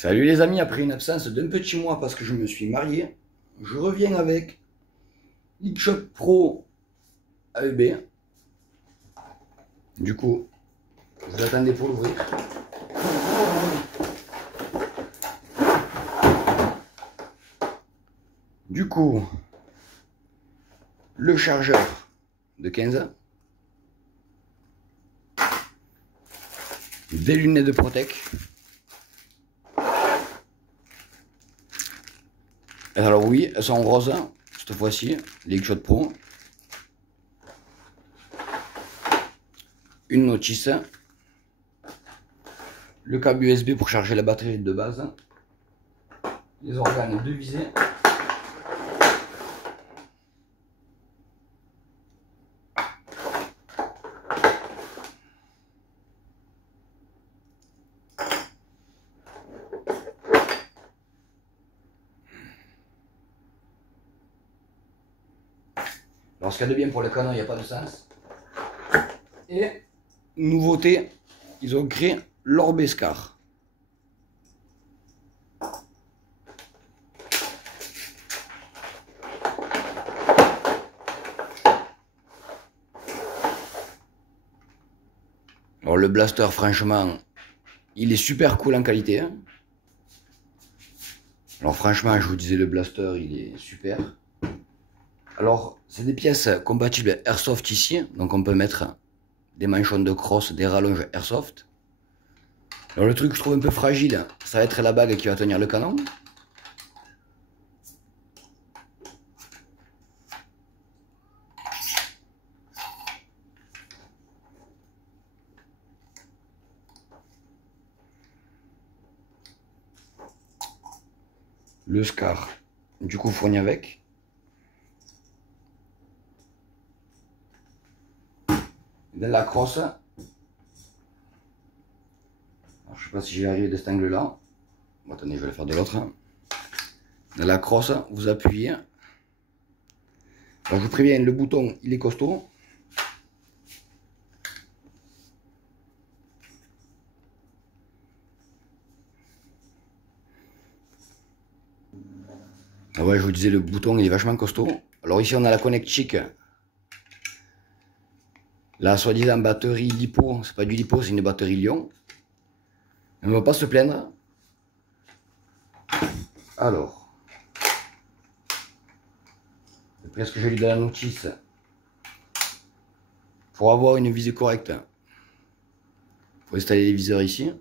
Salut les amis, après une absence d'un petit mois parce que je me suis marié, je reviens avec Lickshot Pro AEB. Du coup, vous attendez pour l'ouvrir. Du coup, le chargeur de 15, des lunettes de Protec. Alors oui, elles sont en rose, cette fois-ci, les Lickshot Pro. Une notice. Le câble USB pour charger la batterie de base. Les organes de visée. Alors ce qu'il y a de bien pour le canon, il n'y a pas de sens. Et nouveauté, ils ont créé l'Orbescar. Alors le blaster, franchement, il est super cool en qualité. Alors franchement, je vous disais, le blaster, il est super. Alors, c'est des pièces compatibles Airsoft ici. Donc on peut mettre des manchons de crosse, des rallonges Airsoft. Alors le truc que je trouve un peu fragile, ça va être la bague qui va tenir le canon. Le SCAR, du coup fourni avec. De la crosse. Alors, je sais pas si je vais arriver de cet angle-là. Bon, attendez, je vais le faire de l'autre. De la crosse, vous appuyez. Alors je vous préviens, le bouton, il est costaud. Ah ouais, je vous disais, le bouton, il est vachement costaud. Alors ici, on a la connectique. La soi-disant batterie LiPo, c'est pas du LiPo, c'est une batterie Lion. On ne va pas se plaindre. Alors, d'après ce que j'ai lu dans la notice, pour avoir une visée correcte, il faut installer les viseurs ici. Il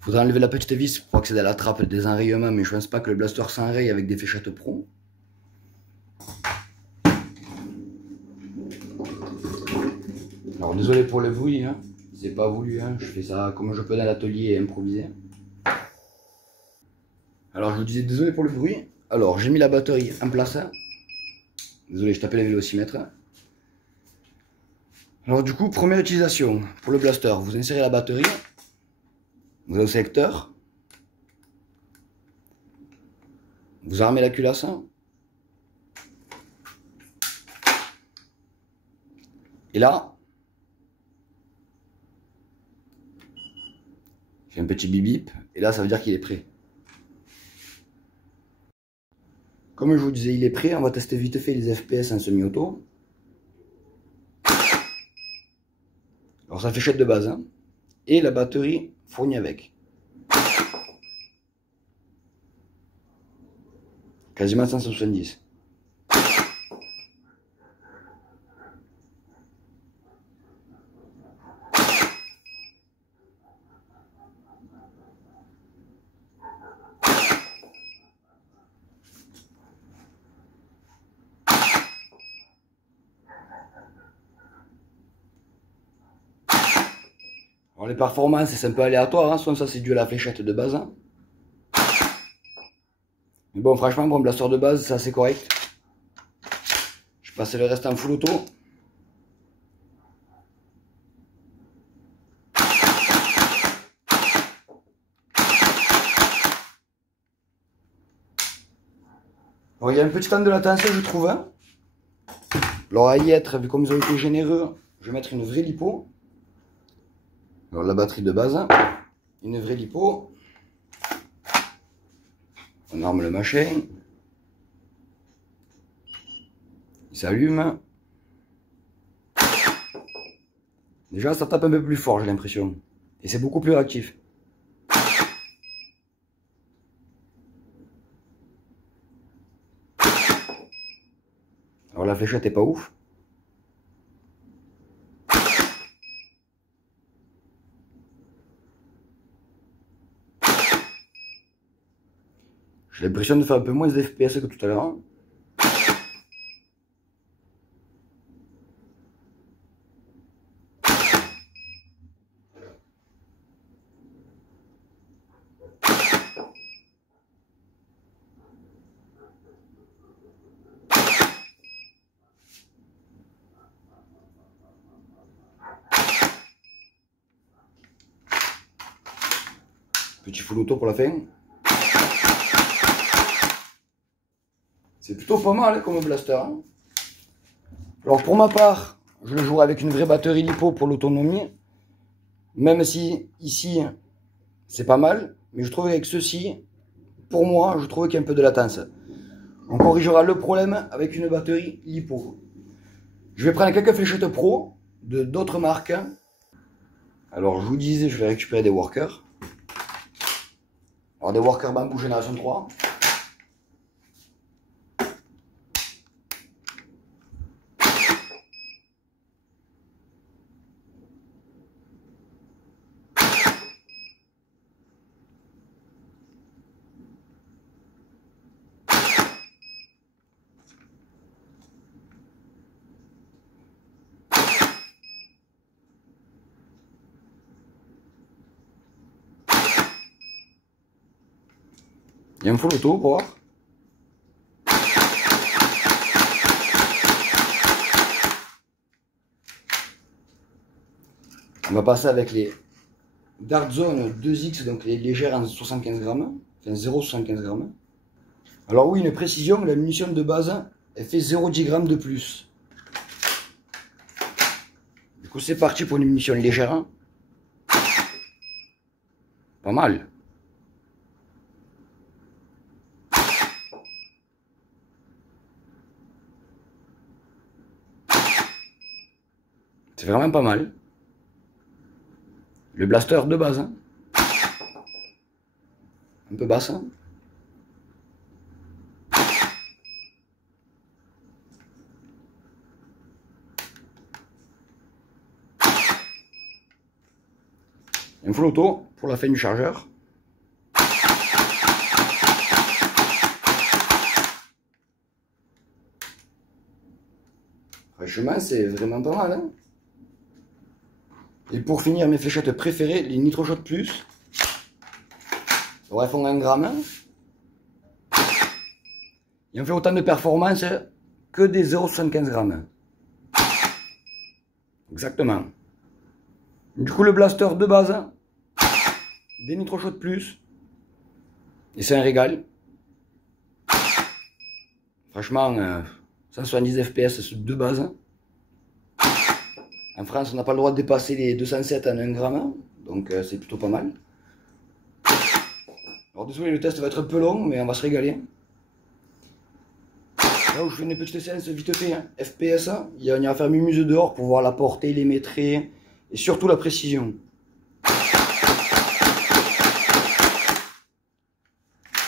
faudra enlever la petite vis pour accéder à la trappe des enrayements, mais je pense pas que le blaster s'enraye avec des fléchettes pro. Alors désolé pour le bruit, hein. C'est pas voulu, hein. Je fais ça comme je peux dans l'atelier et improviser. Alors je vous disais désolé pour le bruit. Alors j'ai mis la batterie en place. Désolé, je tapais le vélocimètre. Alors du coup, première utilisation pour le blaster, vous insérez la batterie, vous avez le sélecteur, vous armez la culasse, et là, j'ai un petit bip bip, et là ça veut dire qu'il est prêt. Comme je vous disais, il est prêt, on va tester vite fait les FPS en semi-auto. Alors ça fléchette de base, hein, et la batterie fournie avec. Quasiment 170. Alors les performances, c'est un peu aléatoire, hein, soit ça c'est dû à la fléchette de base. Hein. Mais bon, franchement, pour un blaster de base, c'est assez correct. Je passe le reste en full auto. Alors, il y a un petit temps de latence, je trouve. Hein. Alors, à y être, vu comme ils ont été généreux, je vais mettre une vraie lipo. Alors, la batterie de base, une vraie lipo. On arme le machin. Il s'allume. Déjà, ça tape un peu plus fort, j'ai l'impression. Et c'est beaucoup plus réactif. Alors la fléchette est pas ouf. J'ai l'impression de faire un peu moins de FPS que tout à l'heure. Petit full auto pour la fin. C'est plutôt pas mal comme blaster. Hein. Alors pour ma part, je le jouerai avec une vraie batterie LiPo pour l'autonomie. Même si ici, c'est pas mal. Mais je trouve qu'avec ceci, pour moi, je trouve qu'il y a un peu de latence. On corrigera le problème avec une batterie LiPo. Je vais prendre quelques fléchettes pro de d'autres marques. Alors je vous disais, je vais récupérer des workers. Alors des workers bambou génération 3. Il y a un full auto pour voir. On va passer avec les Dart Zone 2X, donc les légères en 75 grammes, enfin 0,75 grammes. Alors oui, une précision, la munition de base, elle fait 0,10 grammes de plus. Du coup, c'est parti pour une munition légère. Pas mal. C'est vraiment pas mal. Le blaster de base. Hein. Un peu basse. Hein. Un full auto pour la fin du chargeur. Franchement, c'est vraiment pas mal. Hein. Et pour finir, mes fléchettes préférées, les Nitro Shot Plus. Elles font 1 gramme. Et on fait autant de performance que des 0,75 grammes. Exactement. Du coup, le blaster de base, des Nitro Shot Plus. Et c'est un régal. Franchement, 170 FPS de base. En France, on n'a pas le droit de dépasser les 207 en 1 gramme. Donc c'est plutôt pas mal. Alors désolé, le test va être un peu long, mais on va se régaler. Là où je fais une petite séance vite fait, hein. FPS, il y a à faire mumuse dehors pour voir la portée, les métrés et surtout la précision.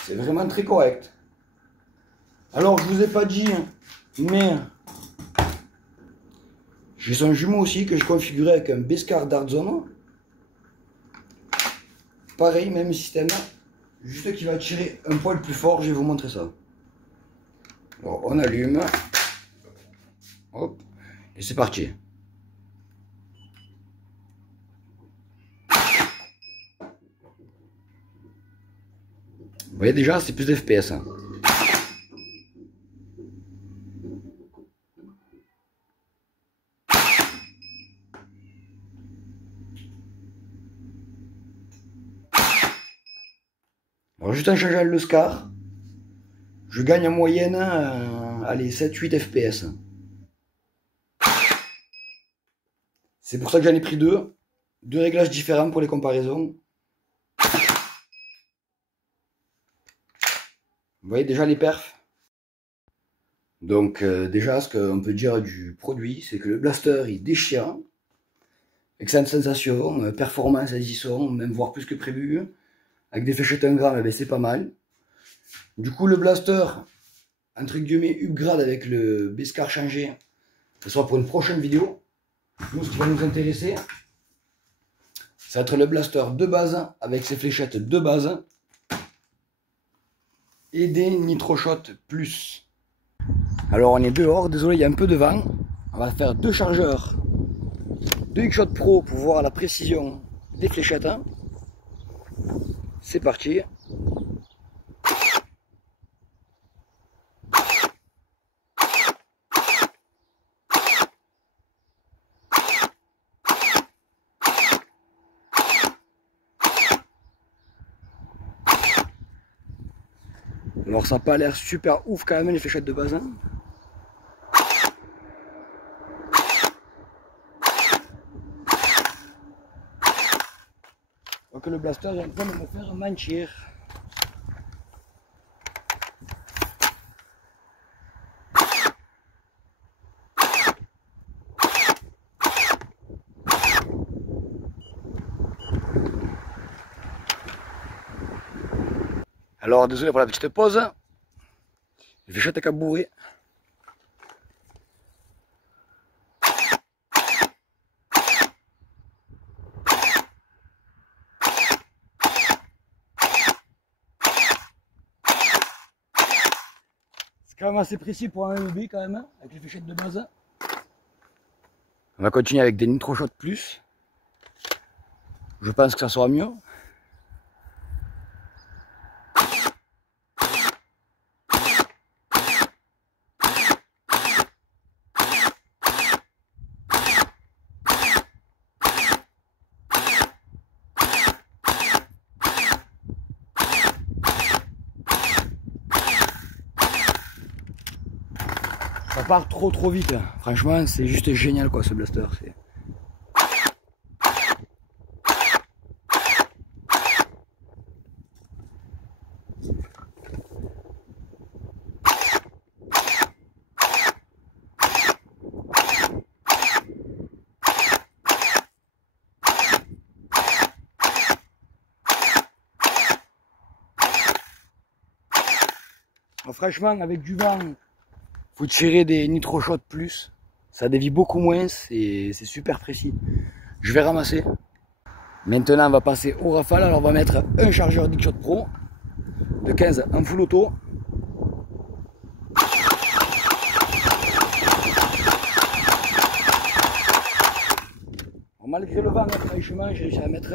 C'est vraiment très correct. Alors je vous ai pas dit, mais j'ai son jumeau aussi que je configurais avec un Beskar Dart Zone. Pareil, même système. Juste qu'il va tirer un poil plus fort, je vais vous montrer ça. Alors on allume. Hop. Et c'est parti. Vous voyez déjà, c'est plus d'FPS. Hein. Alors juste en changeant le SCAR, je gagne en moyenne allez, 7-8 FPS. C'est pour ça que j'en ai pris deux réglages différents pour les comparaisons. Vous voyez déjà les perfs. Donc déjà, ce qu'on peut dire du produit, c'est que le blaster il déchire. Excellente sensation, performance, elles y sont, même voire plus que prévu. Avec des fléchettes 1 gramme, c'est pas mal. Du coup, le blaster, entre guillemets, upgrade avec le Beskar changé, ce sera pour une prochaine vidéo. Nous, ce qui va nous intéresser, ça va être le blaster de base, avec ses fléchettes de base, et des NitroShot Plus. Alors, on est dehors, désolé, il y a un peu de vent. On va faire 2 chargeurs de X-Shot Pro pour voir la précision des fléchettes. C'est parti. Alors ça n'a pas l'air super ouf quand même les fléchettes de base. Donc le blaster est en train de me faire mentir. Alors désolé pour la petite pause. Les fléchettes à cabourer. C'est quand même assez précis pour un MB quand même, avec les fléchettes de base. On va continuer avec des NitroShot Plus. Je pense que ça sera mieux. Ça part trop vite. Franchement, c'est juste génial quoi ce blaster. Alors, franchement, avec du vent, faut tirer des NitroShot Plus. Ça dévie beaucoup moins, c'est super précis. Je vais ramasser. Maintenant, on va passer au rafale. Alors, on va mettre un chargeur d'X-Shot Pro de 15 en full auto. Alors, malgré le vent, franchement, j'ai réussi à mettre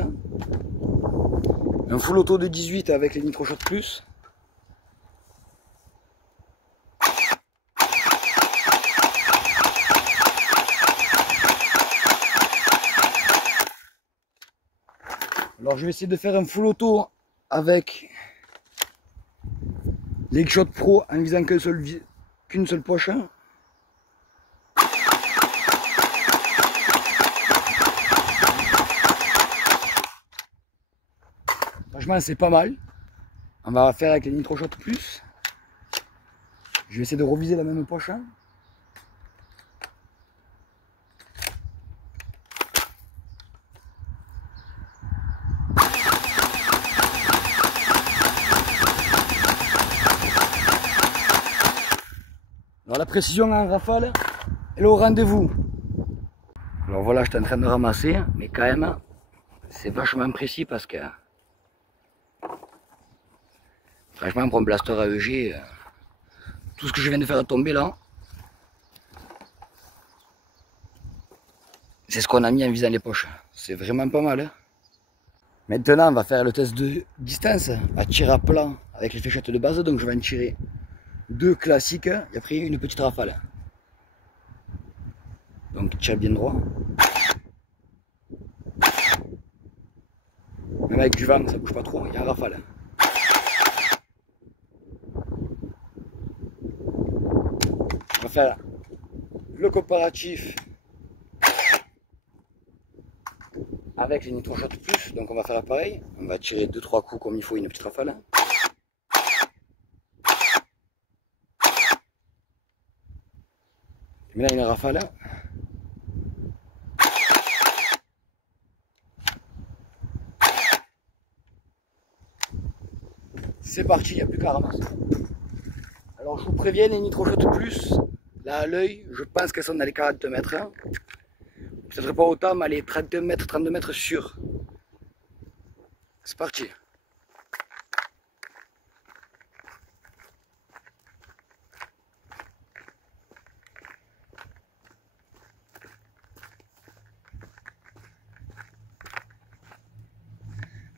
un full auto de 18 avec les NitroShot Plus. Alors je vais essayer de faire un full auto avec les X-Shot Pro en visant qu'une seule poche. Franchement c'est pas mal. On va faire avec les NitroShot Plus. Je vais essayer de reviser la même poche. Alors la précision en rafale, elle est au rendez-vous. Alors voilà, je suis en train de ramasser, mais quand même, c'est vachement précis parce que franchement pour un blaster AEG, tout ce que je viens de faire tomber là, c'est ce qu'on a mis en visant les poches. C'est vraiment pas mal. Maintenant, on va faire le test de distance à tir à plat avec les fléchettes de base. Donc je vais en tirer 2 classiques et après une petite rafale. Donc tire bien droit. Même avec du vent, ça bouge pas trop, il y a un rafale. On va faire le comparatif avec les NitroShot Plus. Donc on va faire pareil. On va tirer 2-3 coups comme il faut, une petite rafale. Je mets là une rafale. C'est parti, il n'y a plus qu'à ramasser. Alors je vous préviens, les Nitroshot Plus, là à l'œil, je pense qu'elles sont dans les 40 mètres. Peut-être pas autant, mais les 32 mètres sûrs. C'est parti.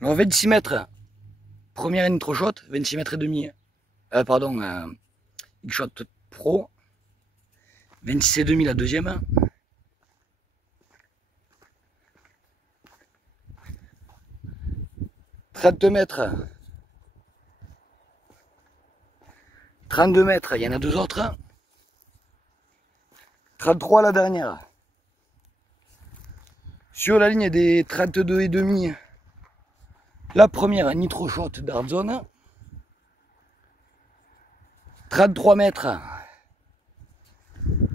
Alors 26 mètres, première Nitroshot, 26 mètres et demi. Pardon, X-Shot Pro. 26 et demi la deuxième. « 30 mètres. 32 mètres, il y en a deux autres. 33 la dernière. Sur la ligne des 32 et demi, la première Nitroshot Dart Zone. 33 mètres.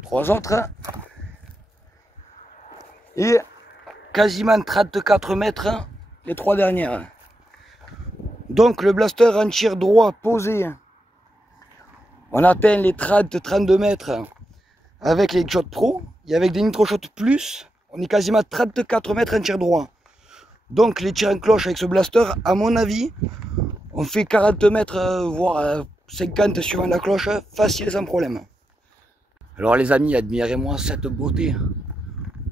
Trois autres. Et quasiment 34 mètres les trois dernières. Donc le blaster en tir droit posé, on atteint les 30-32 mètres avec les X-Shot Pro. Et avec des Nitroshot Plus, on est quasiment à 34 mètres en tir droit. Donc les tirs en cloche avec ce blaster, à mon avis, on fait 40 mètres, voire 50 suivant la cloche, facile sans problème. Alors les amis, admirez-moi cette beauté.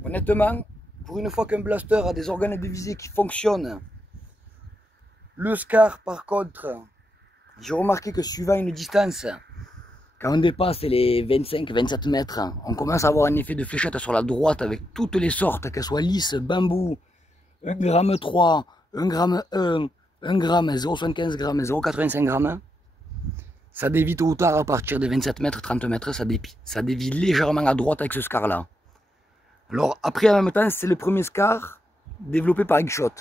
Honnêtement, pour une fois qu'un blaster a des organes de visée qui fonctionnent, le SCAR par contre, j'ai remarqué que suivant une distance, quand on dépasse les 25-27 mètres, on commence à avoir un effet de fléchette sur la droite avec toutes les sortes, qu'elles soient lisses, bambou, 1 g 3, 1 g 1, 1 g, 0,75 g, 0,85 g. Ça dévie tôt ou tard à partir des 27 mètres, 30 mètres, ça dévie légèrement à droite avec ce SCAR là. Alors après en même temps, c'est le premier SCAR développé par X-Shot.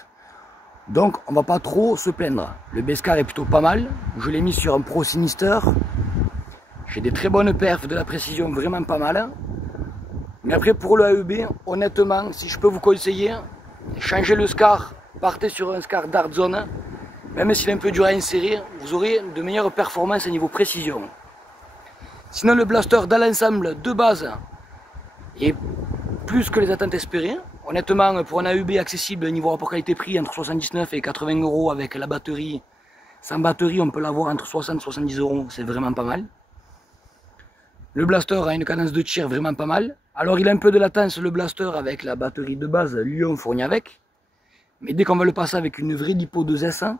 Donc on va pas trop se plaindre. Le B-SCAR est plutôt pas mal. Je l'ai mis sur un Pro Sinister. J'ai des très bonnes perfs, de la précision vraiment pas mal. Mais après pour le AEB, honnêtement, si je peux vous conseiller, changez le SCAR, partez sur un SCAR Dart Zone. Même s'il est un peu dur à insérer, vous aurez de meilleures performances à niveau précision. Sinon le blaster dans l'ensemble de base est plus que les attentes espérées. Honnêtement, pour un AEB accessible niveau rapport qualité-prix entre 79 et 80 € avec la batterie, sans batterie on peut l'avoir entre 60 et 70 €, c'est vraiment pas mal. Le blaster a une cadence de tir vraiment pas mal. Alors il a un peu de latence le blaster avec la batterie de base Lyon fournie avec. Mais dès qu'on va le passer avec une vraie Lipo 2S,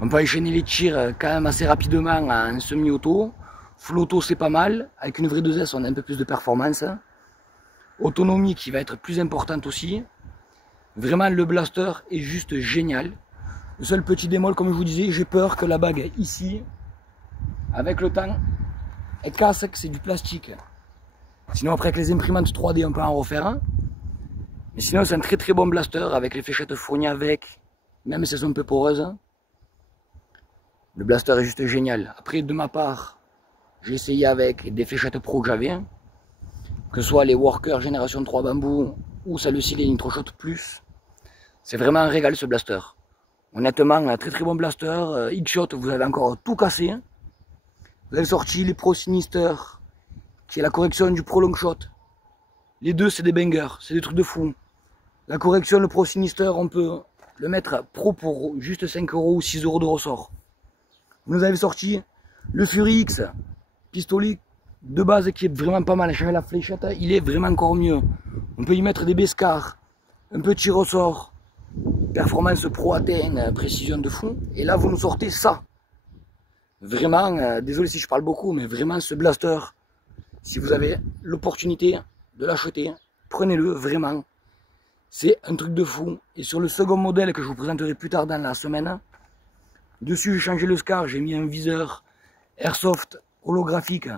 on peut enchaîner les tirs quand même assez rapidement en semi-auto. Full auto c'est pas mal. Avec une vraie 2S on a un peu plus de performance. Autonomie qui va être plus importante aussi. Vraiment le blaster est juste génial. Le seul petit bémol comme je vous disais, j'ai peur que la bague ici, avec le temps, elle casse, que c'est du plastique. Sinon après avec les imprimantes 3D on peut en refaire un. Mais sinon c'est un très très bon blaster avec les fléchettes fournies avec, même si elles sont un peu poreuses. Le blaster est juste génial. Après de ma part, j'ai essayé avec des fléchettes pro que j'avais. Que ce soit les Worker Génération 3 bambou ou celle-ci les Nitroshot Plus. C'est vraiment un régal ce blaster. Honnêtement, un très très bon blaster. X-Shot, vous avez encore tout cassé. Vous avez sorti les Pro Sinister, qui est la correction du Pro Longshot. Les deux c'est des bangers, c'est des trucs de fou. La correction, le Pro Sinister, on peut le mettre pro pour juste 5 € ou 6 € de ressort. Vous nous avez sorti le Fury X, pistolet de base qui est vraiment pas mal. Changer la fléchette, il est vraiment encore mieux. On peut y mettre des B-SCAR, un petit ressort, performance pro atteint, précision de fou. Et là vous nous sortez ça. Vraiment, désolé si je parle beaucoup, mais vraiment ce blaster, si vous avez l'opportunité de l'acheter, prenez-le vraiment. C'est un truc de fou. Et sur le second modèle que je vous présenterai plus tard dans la semaine, dessus j'ai changé le SCAR, j'ai mis un viseur airsoft holographique.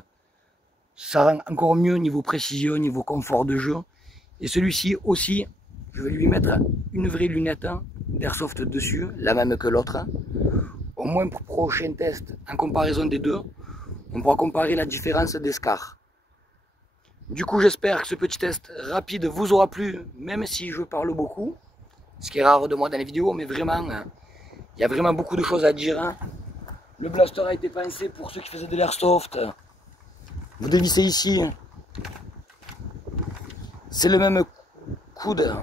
Ça rend encore mieux niveau précision, niveau confort de jeu. Et celui-ci aussi, je vais lui mettre une vraie lunette d'airsoft dessus, la même que l'autre. Au moins pour prochain test, en comparaison des deux, on pourra comparer la différence des SCAR. Du coup, j'espère que ce petit test rapide vous aura plu, même si je parle beaucoup. Ce qui est rare de moi dans les vidéos, mais vraiment, il y a vraiment beaucoup de choses à dire. Hein. Le blaster a été pensé pour ceux qui faisaient de l'airsoft. Vous dévissez ici. C'est le même coude.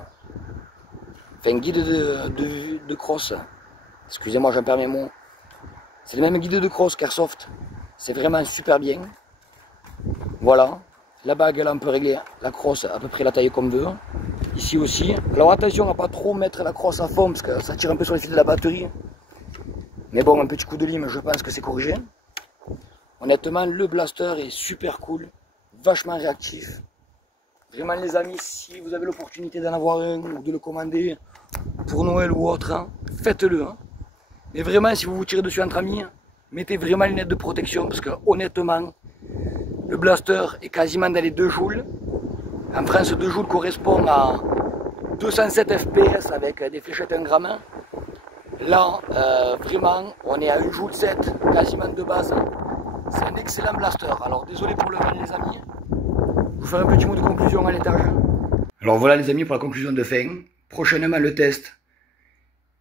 Enfin, guide de crosse. Excusez-moi, j'en perds mes mots. C'est le même guide de crosse qu'airsoft. C'est vraiment super bien. Voilà. La bague, là, on peut régler la crosse à peu près la taille qu'on veut. Ici aussi. Alors attention à pas trop mettre la crosse à fond parce que ça tire un peu sur les fils de la batterie. Mais bon, un petit coup de lime, je pense que c'est corrigé. Honnêtement, le blaster est super cool. Vachement réactif. Vraiment les amis, si vous avez l'opportunité d'en avoir un ou de le commander pour Noël ou autre, hein, faites-le. Hein. Mais vraiment, si vous vous tirez dessus entre amis, mettez vraiment les lunettes de protection parce que honnêtement, le blaster est quasiment dans les 2 joules. En France, 2 joules correspond à 207 fps avec des fléchettes 1 gramme. Là, vraiment, on est à 1 joule 7, quasiment de base. C'est un excellent blaster. Alors désolé pour le mal les amis. Je vous ferai un petit mot de conclusion à l'étage. Alors voilà les amis pour la conclusion de fin. Prochainement le test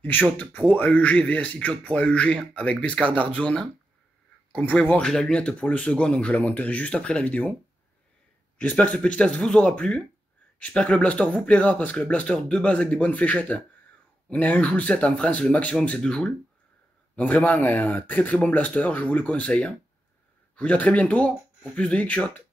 X-Shot Pro AEG vs X-Shot Pro AEG avec Beskar Dart Zone. Comme vous pouvez voir, j'ai la lunette pour le second, donc je la monterai juste après la vidéo. J'espère que ce petit test vous aura plu. J'espère que le blaster vous plaira, parce que le blaster de base avec des bonnes fléchettes, on est à 1 joule 7 en France, le maximum c'est 2 joules. Donc vraiment un très très bon blaster, je vous le conseille. Je vous dis à très bientôt pour plus de X-Shot.